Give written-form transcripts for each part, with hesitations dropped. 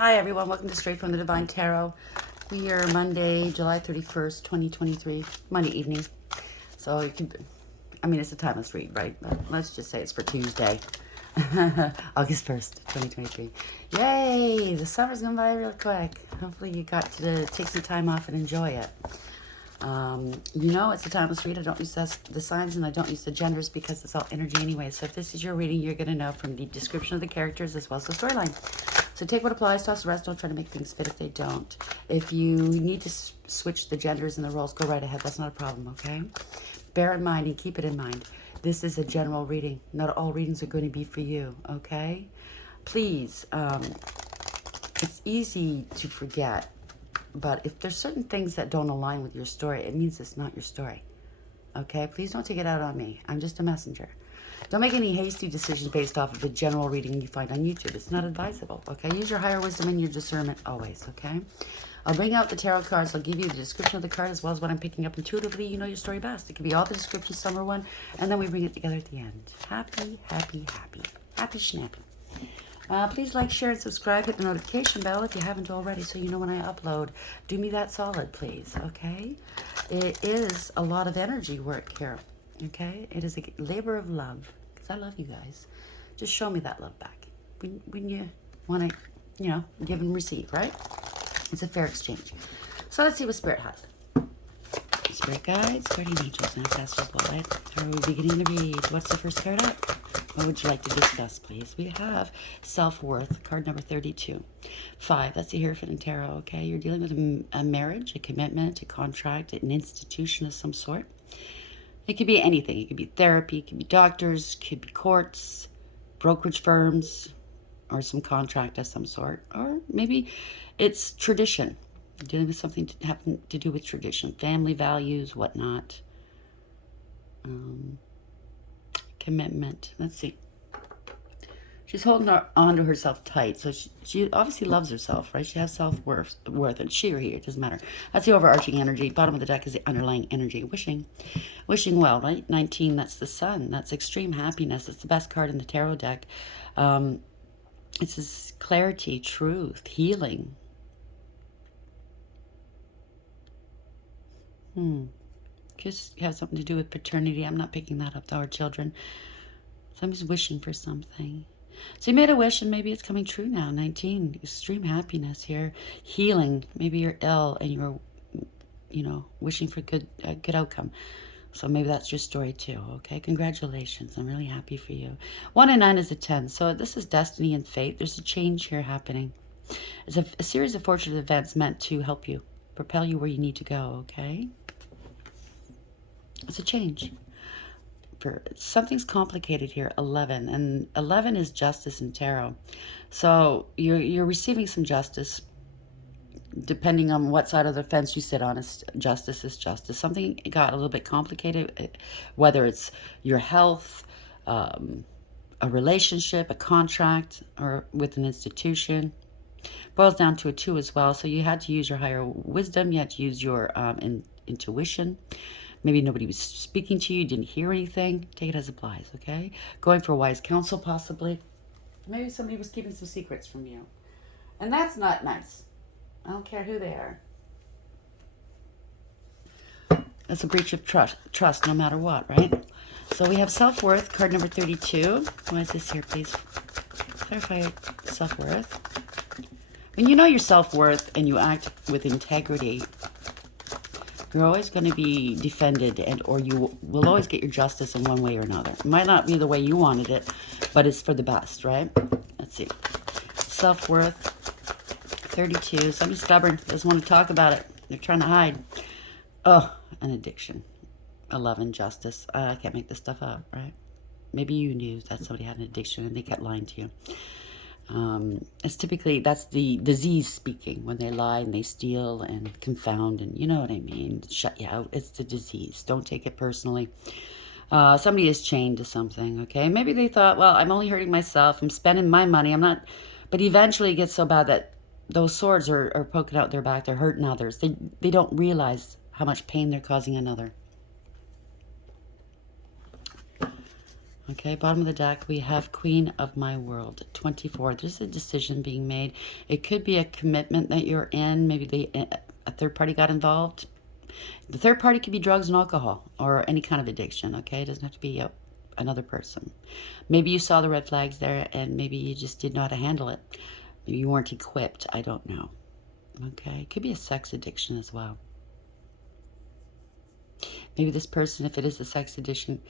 Hi everyone, welcome to Straight from the Divine Tarot. We are Monday, July 31st, 2023, Monday evening. So you can, it's a timeless read, right? But let's just say it's for Tuesday, August 1st, 2023. Yay, the summer's gone by real quick. Hopefully you got to take some time off and enjoy it. It's a timeless read. I don't use the signs and I don't use the genders because it's all energy anyway. So if this is your reading, you're going to know from the description of the characters as well as the storyline. So take what applies, toss the rest. Don't try to make things fit if they don't. If you need to switch the genders and the roles, go right ahead. That's not a problem, okay? Bear in mind and keep it in mind. This is a general reading. Not all readings are going to be for you, okay? Please, it's easy to forget. But if there's certain things that don't align with your story, it means it's not your story. Okay? Please don't take it out on me. I'm just a messenger. Don't make any hasty decisions based off of the general reading you find on YouTube. It's not advisable. Okay? Use your higher wisdom and your discernment always. Okay? I'll bring out the tarot cards. I'll give you the description of the card as well as what I'm picking up intuitively. You know your story best. It can be all the descriptions, some are one, and then we bring it together at the end. Happy, happy, happy. Happy schnappy. Please like, share, and subscribe. Hit the notification bell if you haven't already so you know when I upload. Do me that solid, please, okay? It is a lot of energy work here, okay? It is a labor of love, because I love you guys. Just show me that love back. When you want to, give and receive, right? It's a fair exchange. So let's see what Spirit has. Spirit guides, guardian angels, and ancestors, light. How are we beginning to read? What's the first card up? What would you like to discuss, please? We have self-worth, card number 32. 5, that's the Hierophant in Tarot, okay? You're dealing with a marriage, a commitment, a contract, an institution of some sort. It could be anything. It could be therapy, it could be doctors, it could be courts, brokerage firms, or some contract of some sort. Or maybe it's tradition. You're dealing with something having to do with tradition, family values, whatnot. Commitment. Let's see. She's holding on to herself tight. So she obviously loves herself, right? She has self-worth. And she or he, it doesn't matter. That's the overarching energy. Bottom of the deck is the underlying energy. Wishing well, right? 19, that's the sun. That's extreme happiness. It's the best card in the tarot deck. It says clarity, truth, healing. Just have something to do with paternity. I'm not picking that up to our children. Somebody's wishing for something. So you made a wish and maybe it's coming true now. 19, extreme happiness here. Healing. Maybe you're ill and you're, wishing for a good outcome. So maybe that's your story too, okay? Congratulations. I'm really happy for you. 1 and 9 is a 10. So this is destiny and fate. There's a change here happening. It's a series of fortunate events meant to help you, propel you where you need to go, okay? It's a change. Something's complicated here. 11, and 11 is justice in tarot. So you're receiving some justice. Depending on what side of the fence you sit on, justice is justice. Something got a little bit complicated, whether it's your health, a relationship, a contract, or with an institution. Boils down to a 2 as well. So you had to use your higher wisdom. You had to use your intuition. Maybe nobody was speaking to you, didn't hear anything. Take it as it applies, okay? Going for wise counsel, possibly. Maybe somebody was keeping some secrets from you. And that's not nice. I don't care who they are. That's a breach of trust no matter what, right? So we have self-worth, card number 32. What is this here, please? Clarify self-worth. When you know your self-worth and you act with integrity, you're always going to be defended or you will always get your justice in one way or another. It might not be the way you wanted it, but it's for the best, right? Let's see. Self-worth, 32. Somebody's stubborn, doesn't want to talk about it. They're trying to hide. Oh, an addiction. 11, justice. I can't make this stuff up, right? Maybe you knew that somebody had an addiction and they kept lying to you. It's typically, that's the disease speaking, when they lie and they steal and confound and you know what I mean, shut you out. It's the disease. Don't take it personally. Somebody is chained to something, okay? Maybe they thought, well, I'm only hurting myself. I'm spending my money. I'm not, but eventually it gets so bad that those swords are poking out their back. They're hurting others. They don't realize how much pain they're causing another. Okay, bottom of the deck, we have Queen of My World, 24. There's a decision being made. It could be a commitment that you're in. Maybe a third party got involved. The third party could be drugs and alcohol or any kind of addiction, okay? It doesn't have to be another person. Maybe you saw the red flags there and maybe you just didn't know how to handle it. Maybe you weren't equipped. I don't know. Okay, it could be a sex addiction as well. Maybe this person, if it is a sex addiction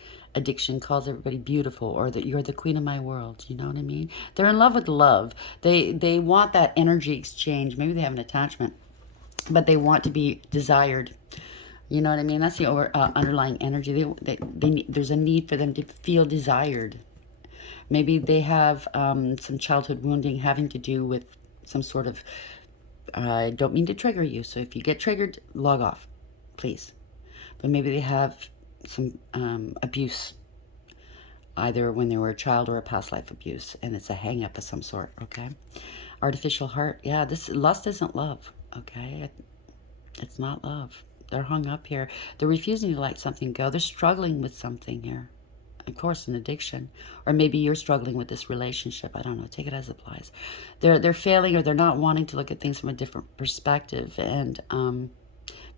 calls everybody beautiful, or that you're the queen of my world. You know what I mean? They're in love with love. They want that energy exchange. Maybe they have an attachment, but they want to be desired. You know what I mean? That's the underlying energy. There's a need for them to feel desired. Maybe they have some childhood wounding having to do with some sort of... I don't mean to trigger you, so if you get triggered, log off, please. But maybe they have some abuse, either when they were a child or a past life abuse, and it's a hang-up of some sort, okay? Artificial heart. Yeah, lust isn't love, okay? It's not love. They're hung up here. They're refusing to let something go. They're struggling with something here. Of course, an addiction. Or maybe you're struggling with this relationship. I don't know. Take it as it applies. They're failing, or they're not wanting to look at things from a different perspective. And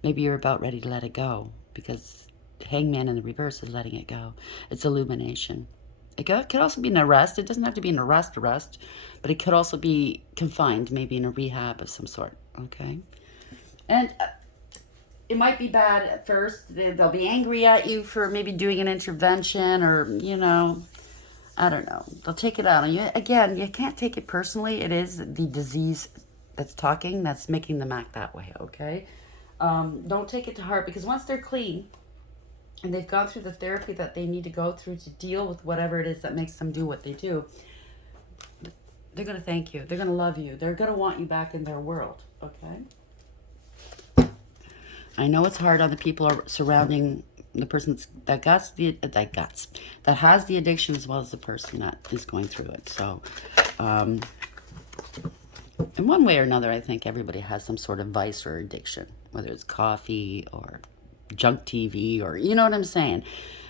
maybe you're about ready to let it go, because hangman in the reverse is letting it go. It's illumination. It could also be an arrest. It doesn't have to be an arrest, but it could also be confined, maybe in a rehab of some sort, okay? And it might be bad at first. They'll be angry at you for maybe doing an intervention, or, you know, I don't know. They'll take it out on you. Again, you can't take it personally. It is the disease that's talking, that's making them act that way, okay? Don't take it to heart, because once they're clean and they've gone through the therapy that they need to go through to deal with whatever it is that makes them do what they do, they're going to thank you. They're going to love you. They're going to want you back in their world, okay? I know it's hard on the people surrounding the person that has the addiction, as well as the person that is going through it. So, in one way or another, I think everybody has some sort of vice or addiction, whether it's coffee or junk TV, or, you know what I'm saying?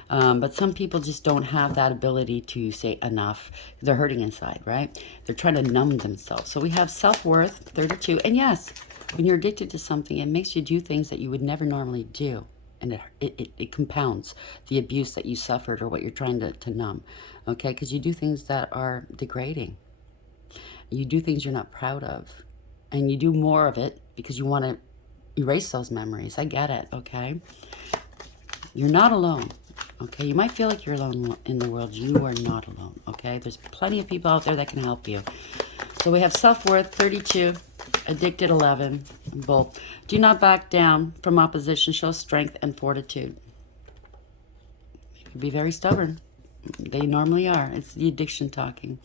But some people just don't have that ability to say enough. They're hurting inside, right? They're trying to numb themselves. So we have self-worth, 32. And yes, when you're addicted to something, it makes you do things that you would never normally do. And it compounds the abuse that you suffered, or what you're trying to numb, okay? Because you do things that are degrading. You do things you're not proud of. And you do more of it because you want to erase those memories. I get it, okay? You're not alone, okay? You might feel like you're alone in the world. You are not alone, okay? There's plenty of people out there that can help you. So we have self-worth, 32, addicted, 11, Bull. Do not back down from opposition. Show strength and fortitude. You can be very stubborn. They normally are. It's the addiction talking.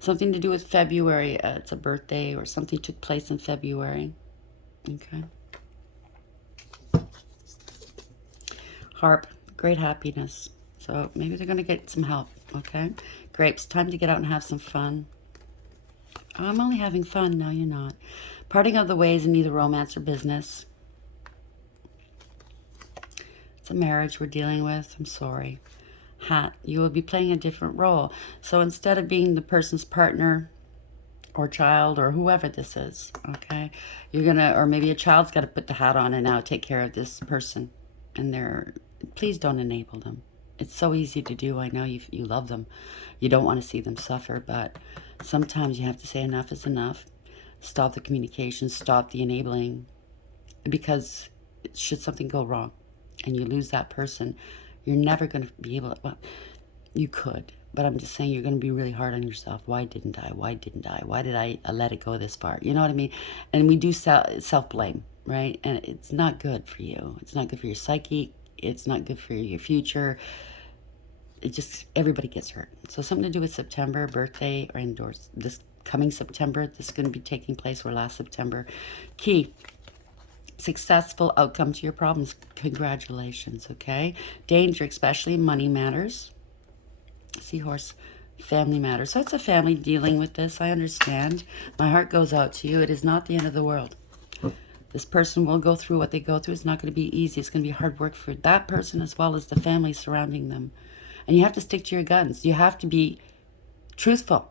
Something to do with February. It's a birthday, or something took place in February. Okay. Harp, great happiness. So maybe they're going to get some help, okay? Grapes, time to get out and have some fun. Oh, I'm only having fun. No, you're not. Parting of the ways in either romance or business. It's a marriage we're dealing with. I'm sorry. Hat, you will be playing a different role. So instead of being the person's partner or child or whoever this is, okay, you're going to, or maybe a child's got to put the hat on and now take care of this person. And please don't enable them. It's so easy to do. I know you love them. You don't want to see them suffer, but sometimes you have to say enough is enough. Stop the communication, stop the enabling, because should something go wrong and you lose that person, you're never going to be able to, well, you could, but I'm just saying you're going to be really hard on yourself. Why didn't I? Why didn't I? Why did I let it go this far? You know what I mean? And we do self-blame, right? And it's not good for you. It's not good for your psyche. It's not good for your future. Everybody gets hurt. So something to do with September, birthday, or indoors. This coming September, this is going to be taking place, or last September. Key, successful outcome to your problems. Congratulations, okay? Danger, especially money matters. Seahorse, family matters. So it's a family dealing with this. I understand. My heart goes out to you. It is not the end of the world. This person will go through what they go through. It's not going to be easy. It's going to be hard work for that person as well as the family surrounding them. And you have to stick to your guns. You have to be truthful.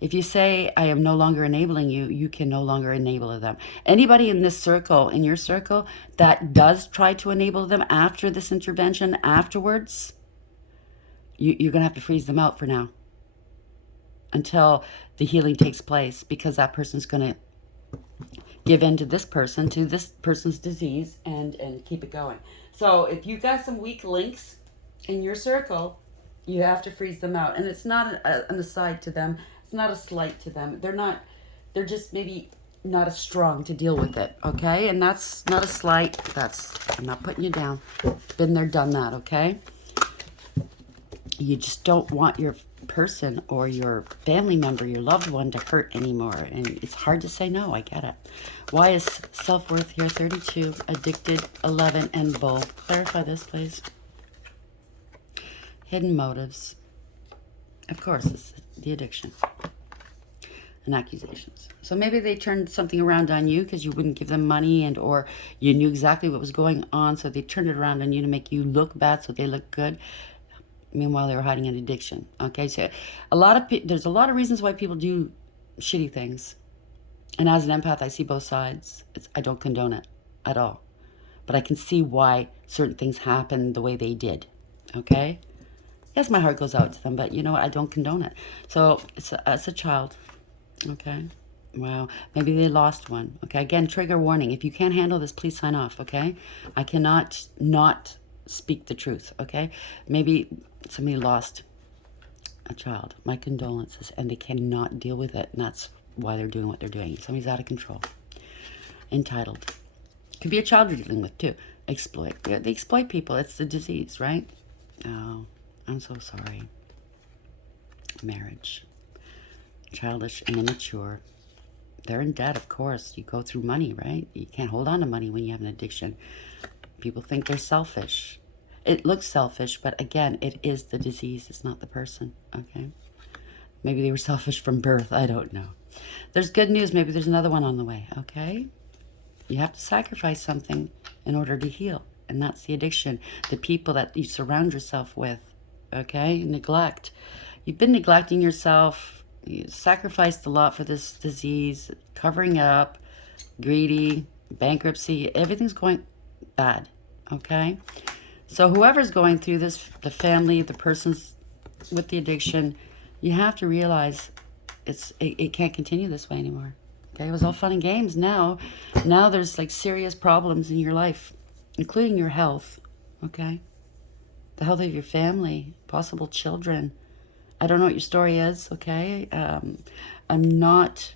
If you say, I am no longer enabling you, you can no longer enable them. Anybody in this circle, in your circle, that does try to enable them after this intervention, afterwards, you're going to have to freeze them out for now until the healing takes place, because that person's going to give in to this person's disease, and keep it going. So if you've got some weak links in your circle, you have to freeze them out. And it's not an aside to them. It's not a slight to them. They're just maybe not as strong to deal with it, okay? And that's not a slight. I'm not putting you down. Been there, done that, okay? You just don't want your person or your family member, your loved one, to hurt anymore. And it's hard to say no, I get it. Why is self-worth here 32, addicted 11, and bull? Clarify this, please. Hidden motives. Of course, it's the addiction and accusations. So maybe they turned something around on you because you wouldn't give them money, and or you knew exactly what was going on, so they turned it around on you to make you look bad so they look good. Meanwhile, they were hiding an addiction. Okay, so there's a lot of reasons why people do shitty things. And as an empath, I see both sides. I don't condone it at all. But I can see why certain things happen the way they did. Okay? Yes, my heart goes out to them, but you know what? I don't condone it. So it's a child. Okay? Wow. Maybe they lost one. Okay? Again, trigger warning. If you can't handle this, please sign off. Okay? I cannot not speak the truth. Okay? Maybe somebody lost a child. My condolences. And they cannot deal with it. And that's why they're doing what they're doing. Somebody's out of control. Entitled. Could be a child you're dealing with too. Exploit. Yeah, they exploit people. It's the disease, right? Oh, I'm so sorry. Marriage. Childish and immature. They're in debt, of course. You go through money, right? You can't hold on to money when you have an addiction. People think they're selfish. It looks selfish, but again, it is the disease. It's not the person, okay? Maybe they were selfish from birth. I don't know. There's good news. Maybe there's another one on the way, okay? You have to sacrifice something in order to heal, and that's the addiction. The people that you surround yourself with, okay? Neglect. You've been neglecting yourself. You sacrificed a lot for this disease, covering it up, greedy, bankruptcy. Everything's going bad, okay? So whoever's going through this, the family, the persons with the addiction, you have to realize it can't continue this way anymore. Okay, it was all fun and games. Now there's like serious problems in your life, including your health. Okay, the health of your family, possible children. I don't know what your story is. Okay, I'm not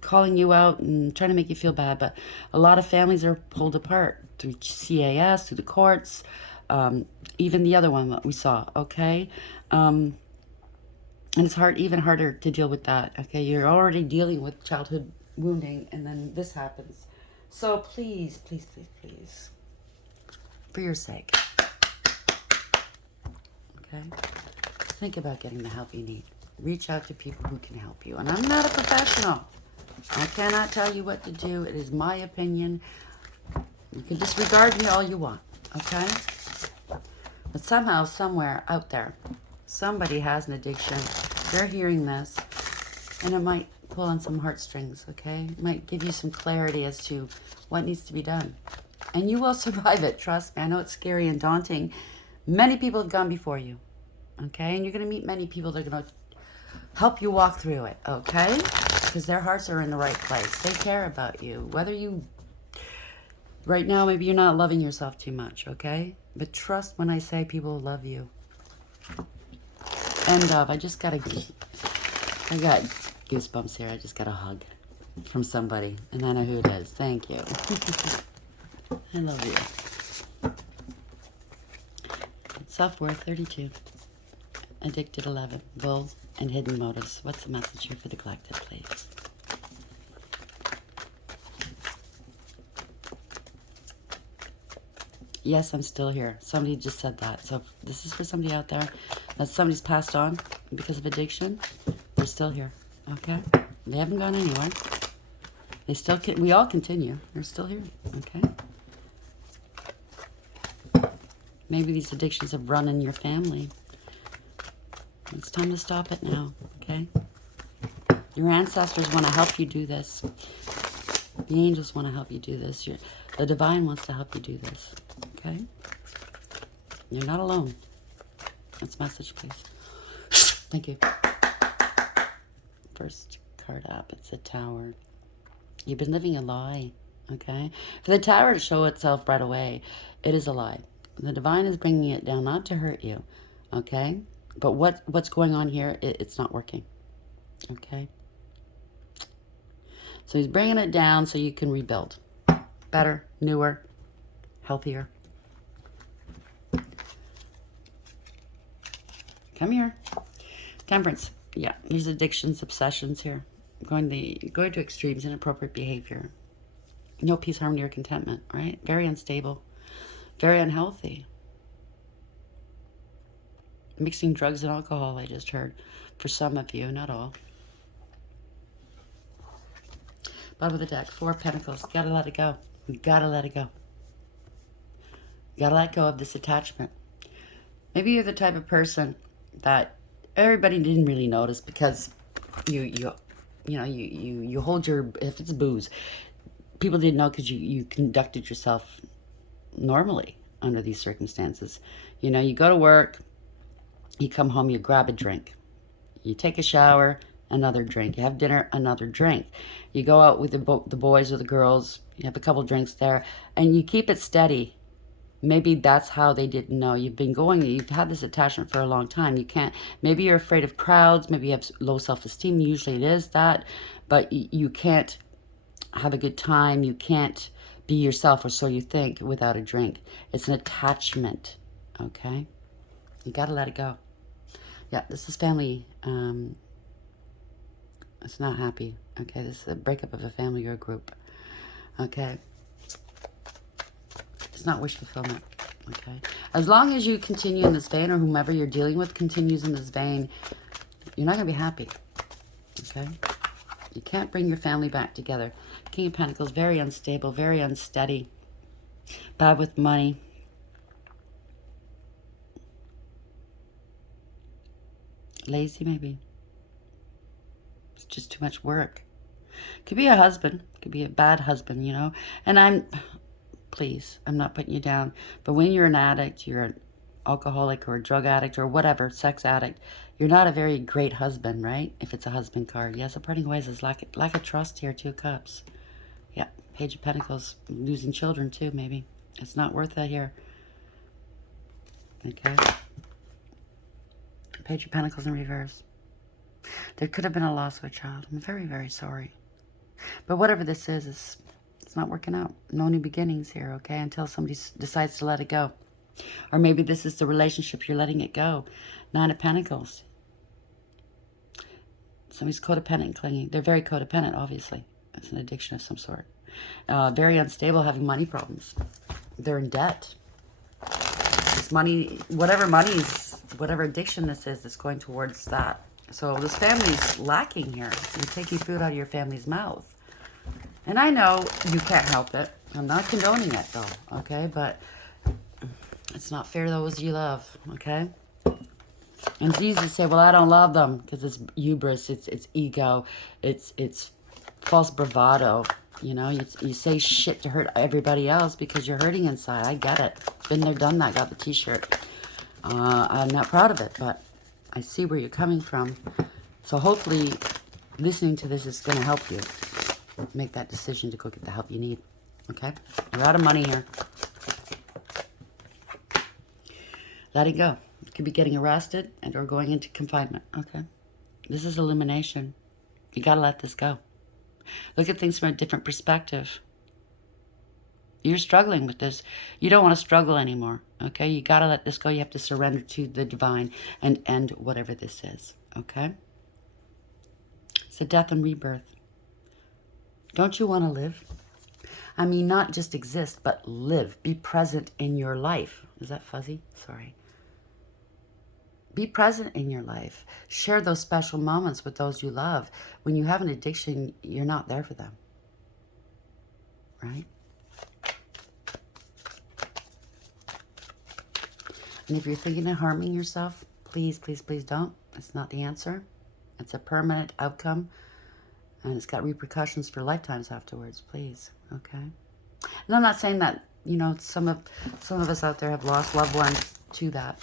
calling you out and trying to make you feel bad, but a lot of families are pulled apart through CAS, through the courts, even the other one that we saw. Okay. And it's even harder to deal with that, okay? You're already dealing with childhood wounding, and then this happens. So please, please, please, please, for your sake, okay? Think about getting the help you need. Reach out to people who can help you. And I'm not a professional. I cannot tell you what to do. It is my opinion. You can disregard me all you want, okay? But somehow, somewhere out there, somebody has an addiction. They're hearing this, and it might pull on some heartstrings, okay? It might give you some clarity as to what needs to be done. And you will survive it, trust me. I know it's scary and daunting. Many people have gone before you, okay? And you're going to meet many people that are going to help you walk through it, okay? Because their hearts are in the right place. They care about you. Whether you, right now, maybe you're not loving yourself too much, okay? But trust when I say people love you. End of. I got goosebumps here. I just got a hug from somebody, and I know who it is. Thank you. I love you. Self-worth 32. Addicted 11. Bull and hidden motives. What's the message here for the collective, please? Yes, I'm still here. Somebody just said that. So this is for somebody out there that somebody's passed on because of addiction. They're still here, okay? They haven't gone anywhere. They still we all continue. They're still here, okay? Maybe these addictions have run in your family. It's time to stop it now, okay? Your ancestors want to help you do this. The angels want to help you do this. The divine wants to help you do this, okay? You're not alone. Next message, please. Thank you. First card up, it's a Tower. You've been living a lie, okay? For the Tower to show itself right away, it is a lie. The divine is bringing it down, not to hurt you, okay? But what's going on here, it's not working, okay? So he's bringing it down so you can rebuild. Better, newer, healthier. Come here. Temperance. Yeah, there's addictions, obsessions here. Going to extremes, inappropriate behavior. No peace, harmony, or contentment, right? Very unstable. Very unhealthy. Mixing drugs and alcohol, I just heard. For some of you, not all. Bottom of the deck, 4 of Pentacles. You gotta let it go. You gotta let it go. You gotta let go of this attachment. Maybe you're the type of person that everybody didn't really notice because you hold your, if it's booze, people didn't know because you conducted yourself normally under these circumstances. You know, you go to work, you come home, you grab a drink, you take a shower, another drink, you have dinner, another drink, you go out with the boys or the girls, you have a couple drinks there, and you keep it steady. Maybe that's how they didn't know. You've had this attachment for a long time. You can't, maybe you're afraid of crowds, maybe you have low self-esteem, usually it is that, but you can't have a good time, you can't be yourself, or so you think, without a drink. It's an attachment, okay? You gotta let it go. Yeah, this is family, it's not happy, okay? This is a breakup of a family or a group, okay? It's not wish fulfillment, okay? As long as you continue in this vein, or whomever you're dealing with continues in this vein, you're not going to be happy, okay? You can't bring your family back together. King of Pentacles, very unstable, very unsteady, bad with money. Lazy, maybe. It's just too much work. Could be a husband, could be a bad husband, you know? And please, I'm not putting you down, but when you're an addict, you're an alcoholic or a drug addict or whatever, sex addict, you're not a very great husband, right? If it's a husband card. Yes, a parting ways is lack of trust here, 2 of Cups. Yeah, Page of Pentacles, losing children too, maybe. It's not worth that here. Okay. Page of Pentacles in reverse. There could have been a loss of a child. I'm very, very sorry. But whatever this is, it's not working out. No new beginnings here, okay? Until somebody decides to let it go. Or maybe this is the relationship, you're letting it go. 9 of Pentacles. Somebody's codependent and clinging. They're very codependent, obviously. It's an addiction of some sort. Very unstable, having money problems. They're in debt. This money, whatever addiction this is, it's going towards that. So this family's lacking here. You're taking food out of your family's mouth. And I know you can't help it. I'm not condoning it, though, okay? But it's not fair to those you love, okay? And it's easy to say, well, I don't love them, because it's hubris, it's ego, it's false bravado. You know, you say shit to hurt everybody else because you're hurting inside. I get it. Been there, done that, got the t-shirt. I'm not proud of it, but I see where you're coming from. So hopefully listening to this is going to help you make that decision to go get the help you need. Okay? You're out of money here. Let it go. You could be getting arrested and or going into confinement. Okay? This is elimination. You got to let this go. Look at things from a different perspective. You're struggling with this. You don't want to struggle anymore. Okay? You got to let this go. You have to surrender to the divine and end whatever this is. Okay? It's a death and rebirth. Don't you want to live? I mean, not just exist, but live. Be present in your life. Is that fuzzy? Sorry. Be present in your life. Share those special moments with those you love. When you have an addiction, you're not there for them. Right? And if you're thinking of harming yourself, please, please, please don't. It's not the answer. It's a permanent outcome, and it's got repercussions for lifetimes afterwards. Please, okay? And I'm not saying that, you know, some of us out there have lost loved ones to that.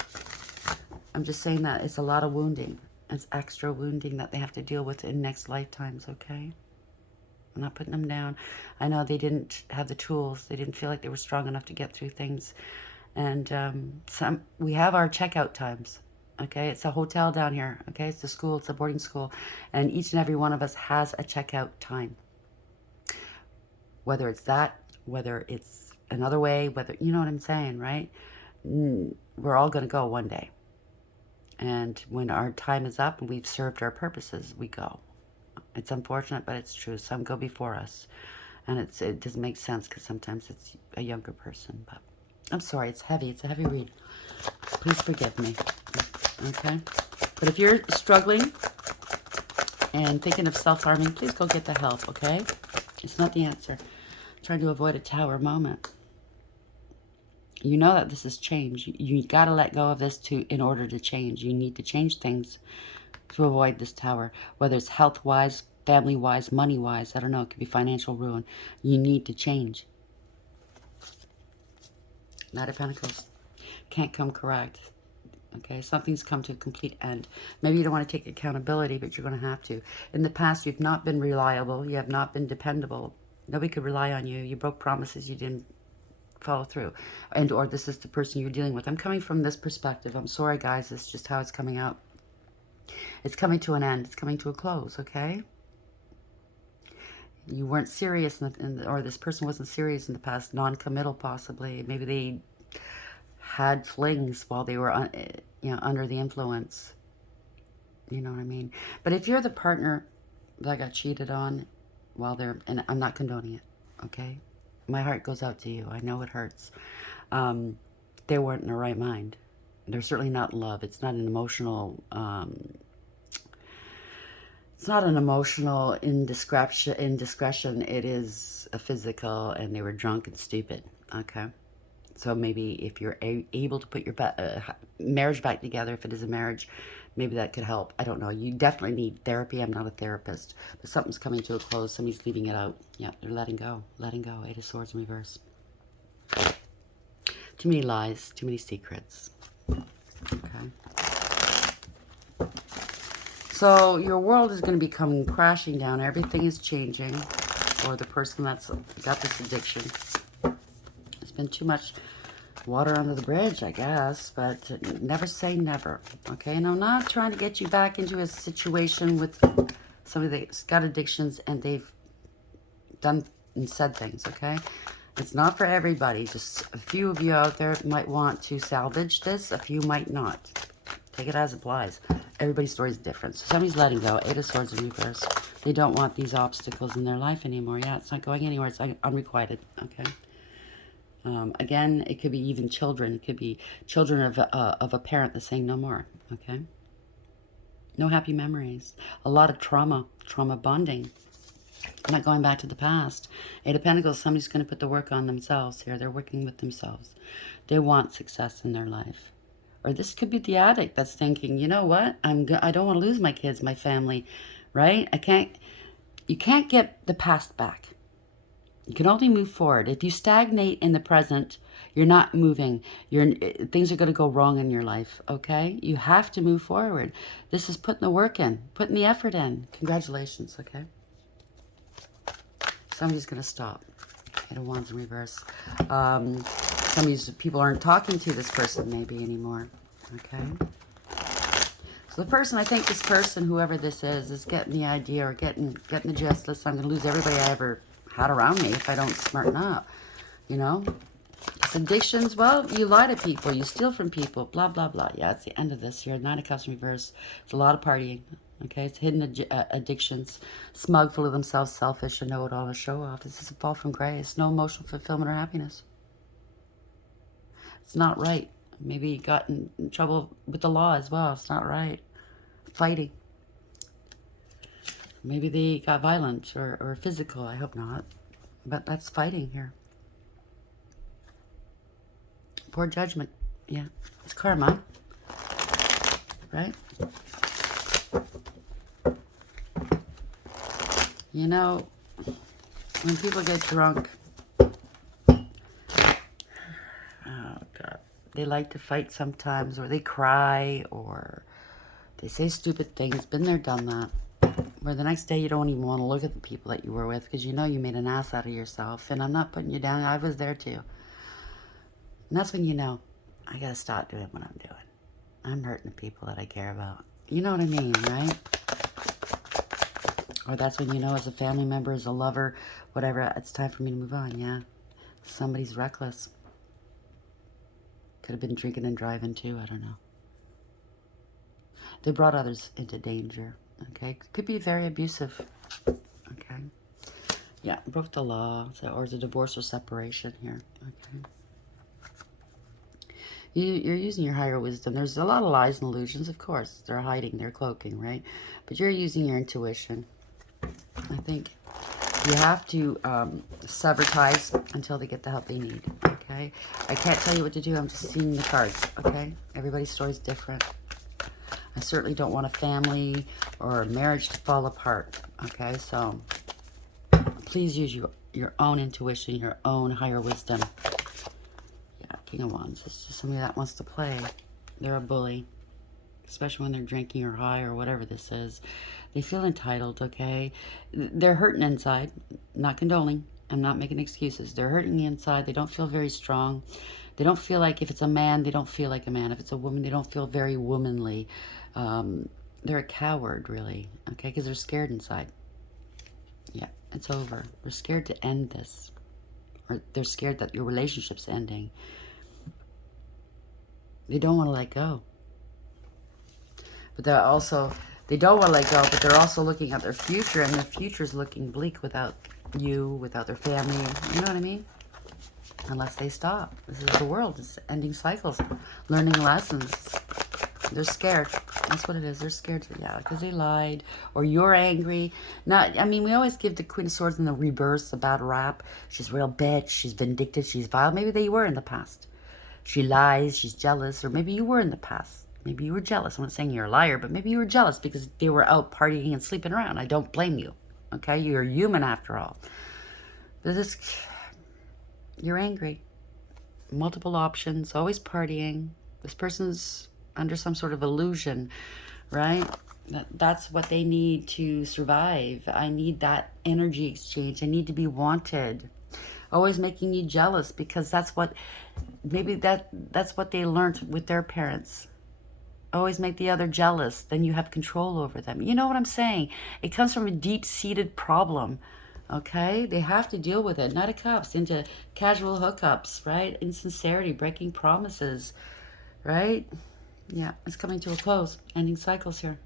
I'm just saying that it's a lot of wounding. It's extra wounding that they have to deal with in next lifetimes, okay? I'm not putting them down. I know they didn't have the tools. They didn't feel like they were strong enough to get through things. And we have our checkout times, okay? It's a hotel down here, okay? It's a school. It's a boarding school. And each and every one of us has a checkout time. Whether it's that, whether it's another way, whether, you know what I'm saying, right? We're all going to go one day. And when our time is up and we've served our purposes, we go. It's unfortunate, but it's true. Some go before us. And it doesn't make sense because sometimes it's a younger person. But I'm sorry, it's heavy. It's a heavy read. Please forgive me. Okay? But if you're struggling and thinking of self-harming, please go get the help, okay? It's not the answer. I'm trying to avoid a tower moment. You know that this is change. You got to let go of this in order to change. You need to change things to avoid this tower. Whether it's health-wise, family-wise, money-wise, I don't know. It could be financial ruin. You need to change. Knight of Pentacles. Can't come correct. Okay, something's come to a complete end. Maybe you don't want to take accountability, but you're going to have to. In the past, you've not been reliable. You have not been dependable. Nobody could rely on you. You broke promises you didn't follow through, and or this is the person you're dealing with. I'm coming from this perspective. I'm sorry, guys. It's just how it's coming out. It's coming to an end. It's coming to a close, okay? You weren't serious, or this person wasn't serious in the past. Non-committal, possibly. Maybe they had flings while they were, under the influence. You know what I mean? But if you're the partner that got cheated on while they're, and I'm not condoning it, okay? My heart goes out to you. I know it hurts. They weren't in the right mind. They're certainly not in love. It's not an emotional, indiscretion. It is a physical, and they were drunk and stupid, okay? So maybe if you're able to put your marriage back together, if it is a marriage, maybe that could help. I don't know. You definitely need therapy. I'm not a therapist. But something's coming to a close. Somebody's leaving it out. Yeah, they're letting go. Letting go. Eight of Swords in reverse. Too many lies. Too many secrets. Okay. So your world is going to be coming crashing down. Everything is changing for the person that's got this addiction. It's been too much water under the bridge, I guess, but never say never, okay? And I'm not trying to get you back into a situation with somebody that's got addictions and they've done and said things, okay? It's not for everybody. Just a few of you out there might want to salvage this. A few might not. Take it as it applies. Everybody's story is different. So somebody's letting go. Eight of Swords in reverse. They don't want these obstacles in their life anymore. Yeah, it's not going anywhere. It's unrequited, okay? Again, it could be even children. It could be children of a parent that's saying no more, okay? No happy memories. A lot of trauma bonding. Not going back to the past. Eight of Pentacles, somebody's going to put the work on themselves here. They're working with themselves. They want success in their life. Or this could be the addict that's thinking, you know what? I don't want to lose my kids, my family, right? You can't get the past back. You can only move forward. If you stagnate in the present, you're not moving. Things are going to go wrong in your life, okay? You have to move forward. This is putting the work in, putting the effort in. Congratulations, okay? Somebody's going to stop. Eight of Wands in reverse. Some of these people aren't talking to this person maybe anymore, okay? So the person, I think this person, whoever this is getting the idea or getting the gist. Listen, I'm going to lose everybody I ever had around me if I don't smarten up, you know? It's addictions, well, you lie to people, you steal from people, blah, blah, blah. Yeah, it's the end of this here. Nine of Cups in reverse. It's a lot of partying, okay? It's hidden addictions, smug, full of themselves, selfish, and know-it-all, and show-off. This is a fall from grace. No emotional fulfillment or happiness. It's not right. Maybe you got in trouble with the law as well. It's not right. Fighting. Maybe they got violent or physical. I hope not. But that's fighting here. Poor judgment. Yeah, it's karma, right? You know, when people get drunk, oh God, they like to fight sometimes, or they cry, or they say stupid things. Been there, done that. Where the next day you don't even want to look at the people that you were with because you know you made an ass out of yourself. And I'm not putting you down. I was there too. And that's when you know, I got to stop doing what I'm doing. I'm hurting the people that I care about. You know what I mean, right? Or that's when you know, as a family member, as a lover, whatever, it's time for me to move on, yeah. Somebody's reckless. Could have been drinking and driving too, I don't know. They brought others into danger, okay? Could be very abusive, okay? Yeah, broke the law, so, or it's a divorce or separation here, okay? You're using your higher wisdom. There's a lot of lies and illusions, of course. They're hiding, they're cloaking, right? But you're using your intuition. I think you have to sever ties until they get the help they need, okay? I can't tell you what to do. I'm just seeing the cards, okay? Everybody's story is different. I certainly don't want a family or a marriage to fall apart, okay? So please use your own intuition, your own higher wisdom. Yeah, King of Wands. It's just somebody that wants to play. They're a bully, especially when they're drinking or high or whatever this is. They feel entitled, okay? They're hurting inside. Not condoning. I'm not making excuses. They're hurting inside. They don't feel very strong. They don't feel like, if it's a man, they don't feel like a man. If it's a woman, they don't feel very womanly. They're a coward, really, okay? Because they're scared inside. Yeah, it's over. They're scared to end this. Or they're scared that your relationship's ending. They don't want to let go. But they don't want to let go, but they're also looking at their future, and their future's looking bleak without you, without their family. You know what I mean? Unless they stop. This is the world. It's ending cycles, learning lessons. They're scared. That's what it is. They're scared, yeah, because they lied, or you're angry. I mean, we always give the Queen of Swords in the reverse a bad rap. She's a real bitch. She's vindictive. She's vile. Maybe they were in the past. She lies. She's jealous, or maybe you were in the past. Maybe you were jealous. I'm not saying you're a liar, but maybe you were jealous because they were out partying and sleeping around. I don't blame you. Okay? You're human after all. But you're angry. Multiple options, always partying. This person's under some sort of illusion, right? That's what they need to survive. I need that energy exchange. I need to be wanted. Always making you jealous because that's what they learned with their parents. Always make the other jealous, then you have control over them. You know what I'm saying? It comes from a deep-seated problem, okay? They have to deal with it. Knight of Cups into casual hookups, right? Insincerity, breaking promises, right? Yeah, it's coming to a close. Ending cycles here.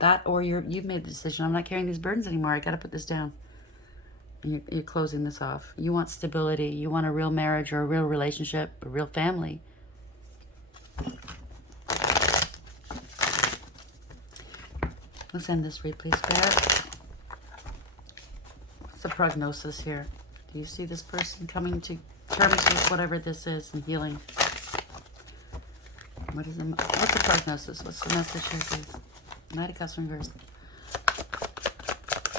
That, or you've made the decision. I'm not carrying these burdens anymore. I got to put this down. And you're closing this off. You want stability. You want a real marriage or a real relationship, a real family. Let's end this read, please, Spirit. What's the prognosis here? Do you see this person coming to terms with whatever this is and healing? What's the prognosis? What's the message here, please? Knight of Cups reversed.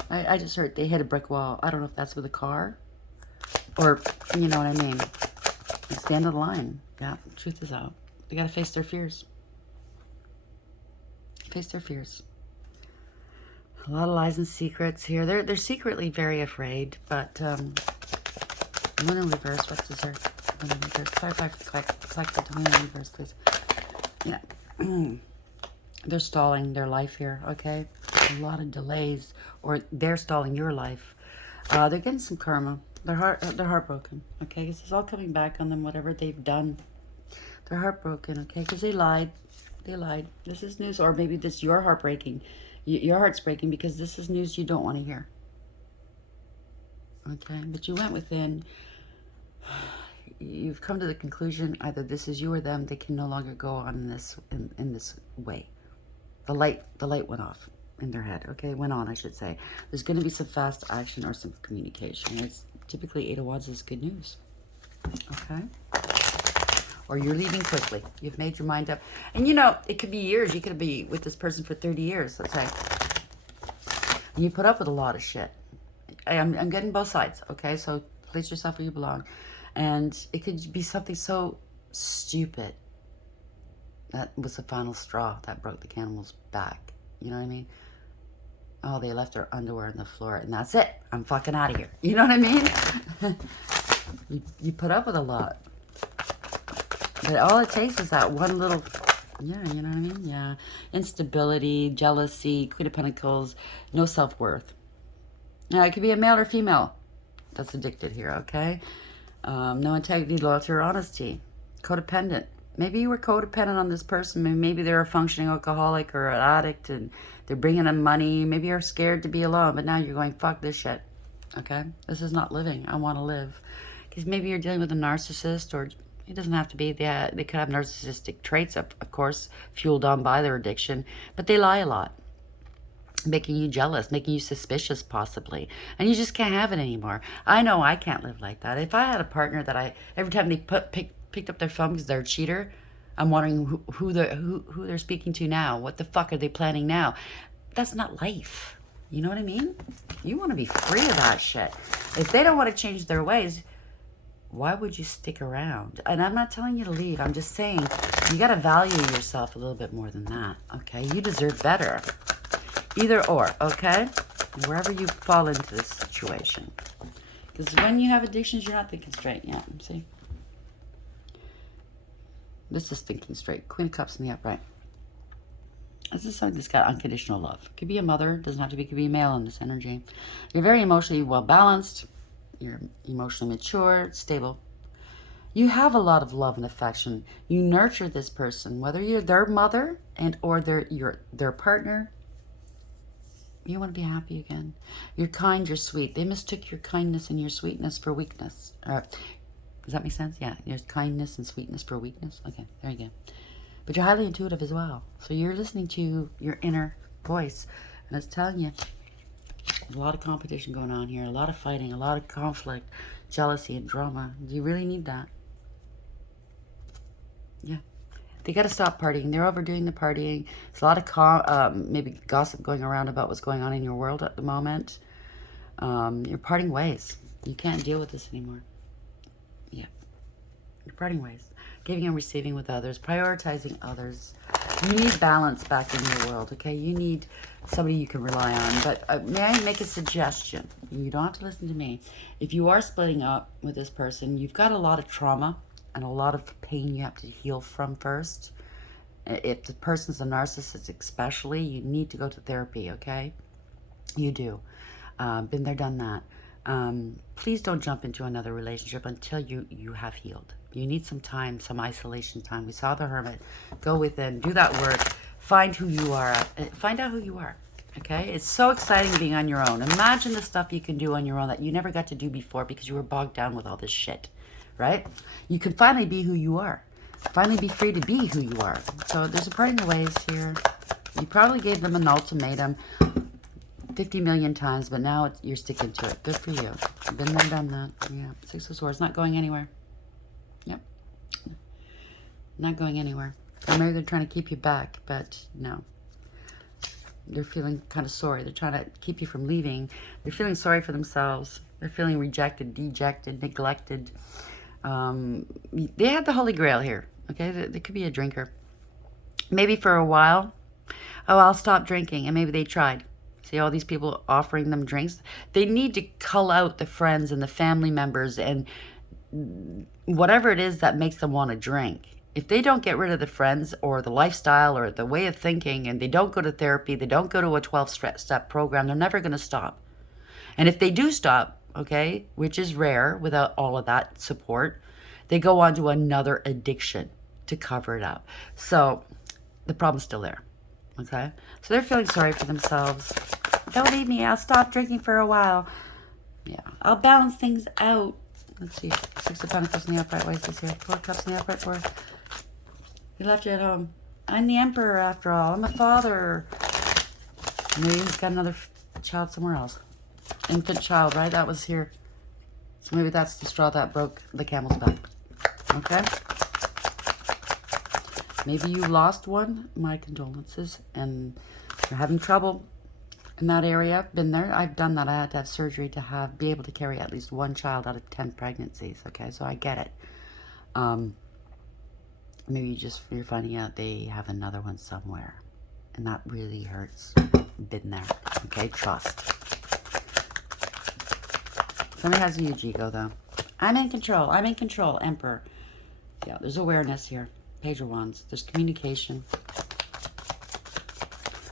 I just heard they hit a brick wall. I don't know if that's with a car or, you know what I mean. It's the end of the line. Yeah, the truth is out. They got to face their fears. Face their fears. A lot of lies and secrets here. They're secretly very afraid, but Moon in reverse. What's this here? Moon in reverse. Clarify the Moon in reverse, please. Yeah. They're stalling their life here, okay? A lot of delays, or they're stalling your life. They're getting some karma. They're heartbroken, okay? This is all coming back on them, whatever they've done. They're heartbroken, okay? Because they lied. They lied. This is news, or maybe this your heartbreaking. Your heart's breaking because this is news you don't want to hear. Okay, but you went within. You've come to the conclusion either this is you or them. They can no longer go on in this way. The light went off in their head. Okay, went on, I should say. There's going to be some fast action or some communication. It's typically 8 of Wands is good news. Okay. or you're leaving quickly. You've made your mind up. And you know, it could be years. You could be with this person for 30 years, let's say. And you put up with a lot of shit. I'm getting both sides, okay? So place yourself where you belong. And it could be something so stupid. That was the final straw that broke the camel's back. You know what I mean? Oh, they left their underwear on the floor, and that's it. I'm fucking out of here. You know what I mean? you put up with a lot. But all it takes is that one little... Yeah, you know what I mean? Yeah. Instability, jealousy, Queen of Pentacles, no self-worth. Now, it could be a male or female that's addicted here, okay? No integrity, loyalty, or honesty. Codependent. Maybe you were codependent on this person. Maybe they're a functioning alcoholic or an addict and they're bringing in money. Maybe you're scared to be alone, but now you're going, fuck this shit. Okay? This is not living. I want to live. Because maybe you're dealing with a narcissist, or it doesn't have to be that. They could have narcissistic traits, of course, fueled on by their addiction, but they lie a lot, making you jealous, making you suspicious possibly, and you just can't have it anymore. I know I can't live like that. If I had a partner that every time they picked up their phone because they're a cheater, I'm wondering who they're speaking to now. What the fuck are they planning now? That's not life. You know what I mean? You want to be free of that shit. If they don't want to change their ways, why would you stick around? And I'm not telling you to leave. I'm just saying you got to value yourself a little bit more than that, okay? You deserve better. Either or, okay? Wherever you fall into this situation. Because when you have addictions, you're not thinking straight. Yeah, see? This is thinking straight. Queen of Cups in the upright. This is something that's got unconditional love. Could be a mother. Doesn't have to be. Could be a male in this energy. You're very emotionally well-balanced. You're emotionally mature, stable. You have a lot of love and affection. You nurture this person, whether you're their mother or their partner. You want to be happy again. You're kind, you're sweet. They mistook your kindness and your sweetness for weakness. Does that make sense? Yeah, there's kindness and sweetness for weakness. Okay, there you go. But you're highly intuitive as well. So you're listening to your inner voice. And it's telling you, there's a lot of competition going on here, a lot of fighting, a lot of conflict, jealousy, and drama. Do you really need that? Yeah. They got to stop partying. They're overdoing the partying. There's a lot of maybe gossip going around about what's going on in your world at the moment. You're parting ways. You can't deal with this anymore. Yeah. You're parting ways. Giving and receiving with others. Prioritizing others. You need balance back in your world, okay? You need somebody you can rely on. But may I make a suggestion? You don't have to listen to me. If you are splitting up with this person, you've got a lot of trauma and a lot of pain you have to heal from first. If the person's a narcissist especially, you need to go to therapy, okay? You do. Been there, done that. Please don't jump into another relationship until you have healed. You need some time, some isolation time. We saw the Hermit. Go within, do that work, find who you are. Find out who you are, okay? It's so exciting being on your own. Imagine the stuff you can do on your own that you never got to do before because you were bogged down with all this shit, right? You can finally be who you are. Finally be free to be who you are. So there's a parting of ways here. You probably gave them an ultimatum 50 million times, but now you're sticking to it. Good for you. Been there, done that. Yeah. Six of Swords, not going anywhere. Yep. Not going anywhere. Or maybe they're trying to keep you back, but no. They're feeling kind of sorry. They're trying to keep you from leaving. They're feeling sorry for themselves. They're feeling rejected, dejected, neglected. They had the Holy Grail here. Okay, they could be a drinker. Maybe for a while. Oh, I'll stop drinking. And maybe they tried. See all these people offering them drinks? They need to cull out the friends and the family members and whatever it is that makes them want to drink. If they don't get rid of the friends or the lifestyle or the way of thinking, and they don't go to therapy, they don't go to a 12-step program, they're never going to stop. And if they do stop, okay, which is rare without all of that support, they go on to another addiction to cover it up. So the problem's still there, okay? So they're feeling sorry for themselves. Don't leave me. I'll stop drinking for a while. Yeah, I'll balance things out. Let's see. Six of Pentacles in the upright. Why is this here? Four of Cups in the upright. Four. He left you at home. I'm the Emperor after all. I'm a father. Maybe he's got another child somewhere else. Infant child, right? That was here. So maybe that's the straw that broke the camel's back. Okay? Maybe you lost one. My condolences. And you're having trouble in that area. Been there. I've done that. I had to have surgery to be able to carry at least one child out of 10 pregnancies. Okay, so I get it. Maybe you're finding out they have another one somewhere. And that really hurts. Been there. Okay, trust. Somebody has a huge ego, though. I'm in control. I'm in control, Emperor. Yeah, there's awareness here. Page of Wands. There's communication.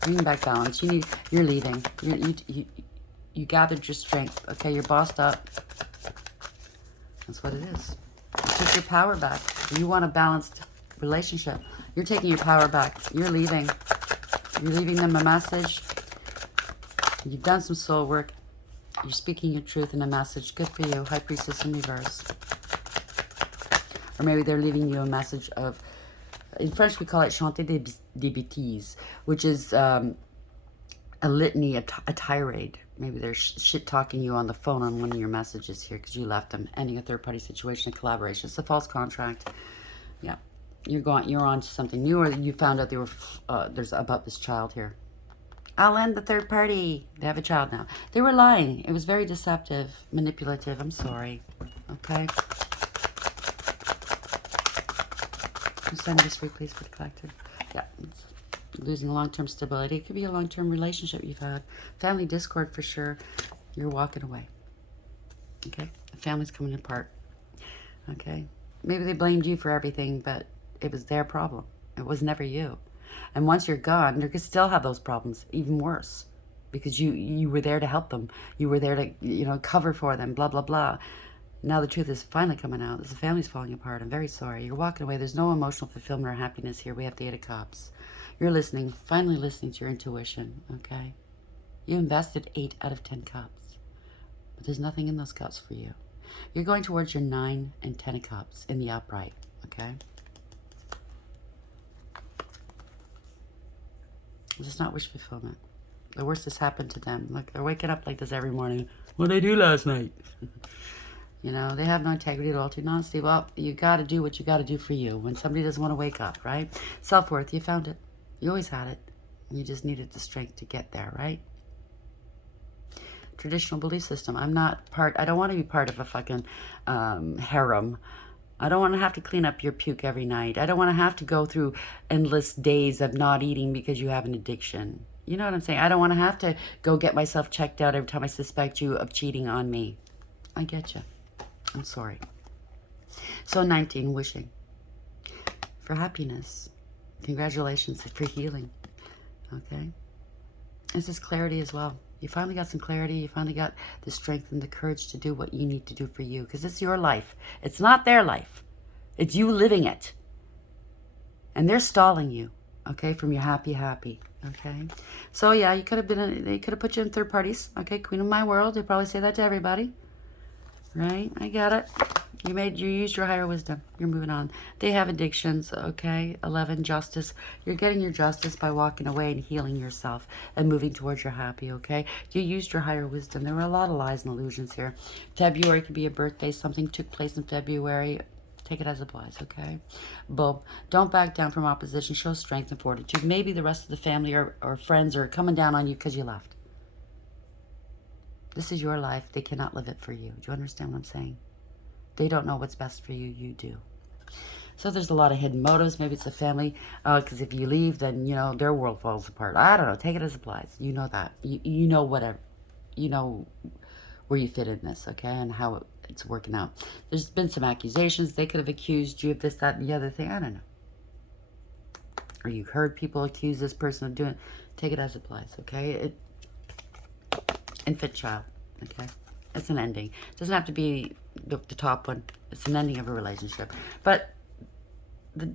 Bringing back balance. You're leaving. You gathered your strength. Okay, you're bossed up. That's what it is. You took your power back. You want a balanced relationship. You're taking your power back. You're leaving. You're leaving them a message. You've done some soul work. You're speaking your truth in a message. Good for you. High Priestess in reverse. Or maybe they're leaving you a message of, in French we call it chanter des bêtises, which is a litany, a tirade. Maybe they're shit-talking you on the phone on one of your messages here because you left them, ending a third-party situation, a collaboration. It's a false contract. Yeah. You're on to something new, or you found out there's about this child here. I'll end the third party. They have a child now. They were lying. It was very deceptive, manipulative. I'm sorry. Okay. Send this free, please, for the collective. Yeah. It's losing long-term stability. It could be a long-term relationship you've had. Family discord for sure. You're walking away. Okay. The family's coming apart. Okay. Maybe they blamed you for everything, but it was their problem. It was never you. And once you're gone, they could still have those problems, even worse, because you were there to help them. You were there to, cover for them, blah, blah, blah. Now the truth is finally coming out. The family's falling apart. I'm very sorry. You're walking away. There's no emotional fulfillment or happiness here. We have the Eight of Cups. You're listening, finally listening to your intuition, okay? You invested 8 out of 10 cups, but there's nothing in those cups for you. You're going towards your 9 and 10 of cups in the upright, okay? This is not wish fulfillment. The worst has happened to them. Look, they're waking up like this every morning. What did I do last night? They have no integrity, loyalty, no honesty. Well, you got to do what you got to do for you. When somebody doesn't want to wake up, right? Self-worth, you found it. You always had it. You just needed the strength to get there, right? Traditional belief system. I don't want to be part of a fucking harem. I don't want to have to clean up your puke every night. I don't want to have to go through endless days of not eating because you have an addiction. You know what I'm saying? I don't want to have to go get myself checked out every time I suspect you of cheating on me. I get you. I'm sorry. So 19, wishing for happiness. Congratulations for healing. Okay? This is clarity as well. You finally got some clarity. You finally got the strength and the courage to do what you need to do for you. Because it's your life. It's not their life. It's you living it. And they're stalling you. Okay? From your happy. Okay? So yeah, they could have put you in third parties. Okay? Queen of my world. They probably say that to everybody. Right? I get it. You used your higher wisdom. You're moving on. They have addictions, okay? 11, justice. You're getting your justice by walking away and healing yourself and moving towards your happy, okay? You used your higher wisdom. There were a lot of lies and illusions here. February could be a birthday. Something took place in February. Take it as it applies, okay? Boom. Don't back down from opposition. Show strength and fortitude. Maybe the rest of the family or friends are coming down on you because you left. This is your life. They cannot live it for you. Do you understand what I'm saying? They don't know what's best for you. You do. So there's a lot of hidden motives. Maybe it's a family. Because if you leave, then, their world falls apart. I don't know. Take it as it applies. You know that. You know whatever. You know where you fit in this, okay? And how it's working out. There's been some accusations. They could have accused you of this, that, and the other thing. I don't know. Or you heard people accuse this person of doing it. Take it as it applies, okay? Infant child, okay? It's an ending. It doesn't have to be the top one. It's an ending of a relationship. But the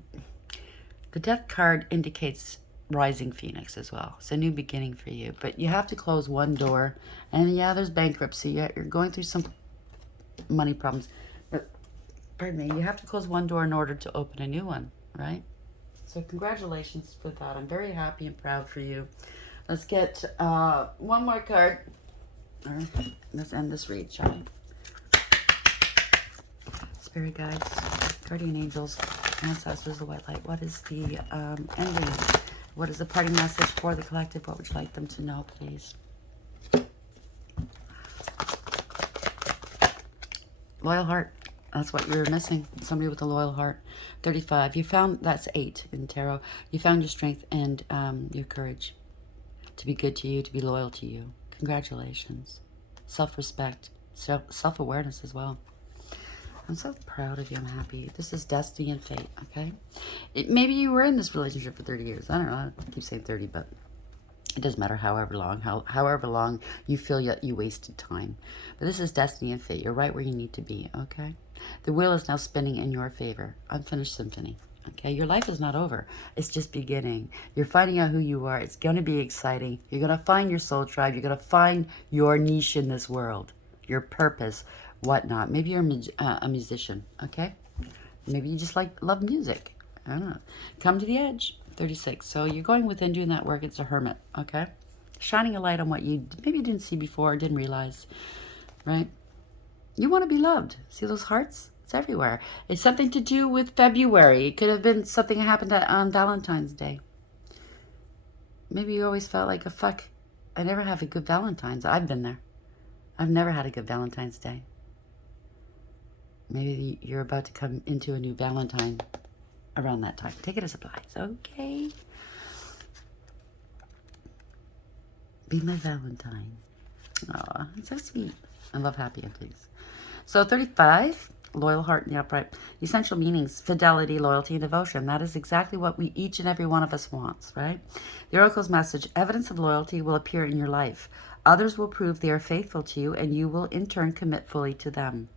death card indicates rising phoenix as well. It's a new beginning for you. But you have to close one door. And yeah, there's bankruptcy. You're going through some money problems. But, pardon me, you have to close one door in order to open a new one, right? So congratulations for that. I'm very happy and proud for you. Let's get one more card. All right, let's end this read, shall we? Spirit guides, guardian angels, Ancestors, the white light. What is the ending? What is the parting message for the collective? What would you like them to know, please? Loyal heart. That's what you're missing. Somebody with a loyal heart. 35. You found, that's 8 in tarot. You found your strength and your courage to be good to you, to be loyal to you. Congratulations. Self-respect. Self-awareness as well. I'm so proud of you. I'm happy. This is destiny and fate, okay? Maybe you were in this relationship for 30 years. I don't know. I keep saying 30, but it doesn't matter however long you feel you wasted time. But this is destiny and fate. You're right where you need to be, okay? The wheel is now spinning in your favor. Unfinished symphony, okay? Your life is not over. It's just beginning. You're finding out who you are. It's going to be exciting. You're going to find your soul tribe. You're going to find your niche in this world, your purpose, whatnot. Maybe you're a musician, okay? Maybe you just love music. I don't know. Come to the edge. 36. So you're going within, doing that work. It's a hermit, okay? Shining a light on what you maybe didn't see before, didn't realize, right? You want to be loved. See those hearts? It's everywhere. It's something to do with February. It could have been something that happened on Valentine's Day. Maybe you always felt like, fuck, I never have a good Valentine's. I've been there. I've never had a good Valentine's Day. Maybe you're about to come into a new Valentine around that time. Take it as applies, okay? Be my Valentine. Oh, it's so sweet. I love happy endings. So 35, loyal heart in the upright. Essential meanings, fidelity, loyalty, and devotion. That is exactly what each and every one of us wants, right? The Oracle's message, evidence of loyalty will appear in your life. Others will prove they are faithful to you, and you will in turn commit fully to them.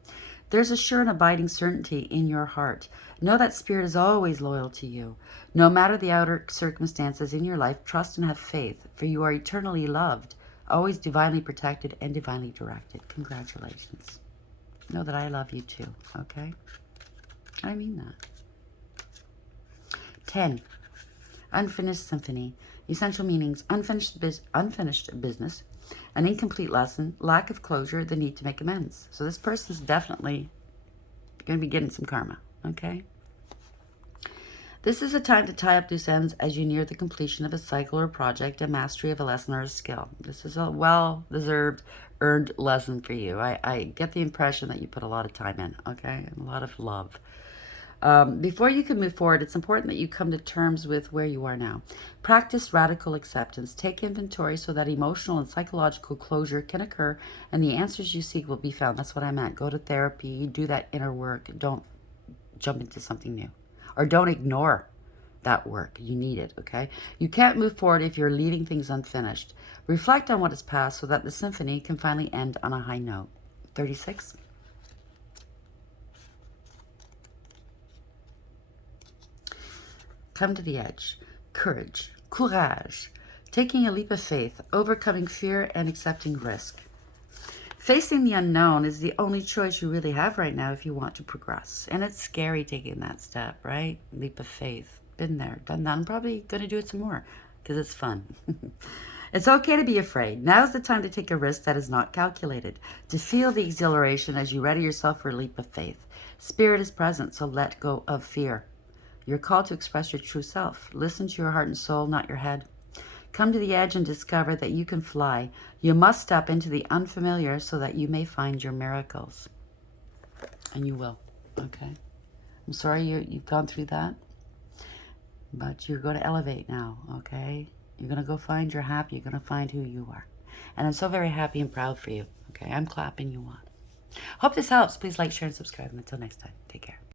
There's a sure and abiding certainty in your heart. Know that spirit is always loyal to you. No matter the outer circumstances in your life, trust and have faith, for you are eternally loved, always divinely protected and divinely directed. Congratulations. Know that I love you too, okay? I mean that. 10. Unfinished symphony. Essential meanings, unfinished business, an incomplete lesson, lack of closure, the need to make amends. So this person's definitely going to be getting some karma, okay? This is a time to tie up loose ends as you near the completion of a cycle or project, a mastery of a lesson or a skill. This is a well-deserved, earned lesson for you. I get the impression that you put a lot of time in, okay? And a lot of love. Before you can move forward, it's important that you come to terms with where you are now. Practice radical acceptance. Take inventory so that emotional and psychological closure can occur and the answers you seek will be found. That's what I meant. Go to therapy, do that inner work. Don't jump into something new. Or don't ignore that work. You need it, okay? You can't move forward if you're leaving things unfinished. Reflect on what is past so that the symphony can finally end on a high note. 36. Come to the edge. Courage. Courage. Taking a leap of faith, overcoming fear and accepting risk. Facing the unknown is the only choice you really have right now if you want to progress. And it's scary taking that step, right? Leap of faith. Been there, done that. I'm probably going to do it some more because it's fun. It's okay to be afraid. Now's the time to take a risk that is not calculated, to feel the exhilaration as you ready yourself for a leap of faith. Spirit is present, so let go of fear. You're called to express your true self. Listen to your heart and soul, not your head. Come to the edge and discover that you can fly. You must step into the unfamiliar so that you may find your miracles. And you will, okay? I'm sorry you've gone through that, but you're going to elevate now, okay? You're going to go find your happy. You're going to find who you are. And I'm so very happy and proud for you, okay? I'm clapping you on. Hope this helps. Please like, share, and subscribe. And until next time, take care.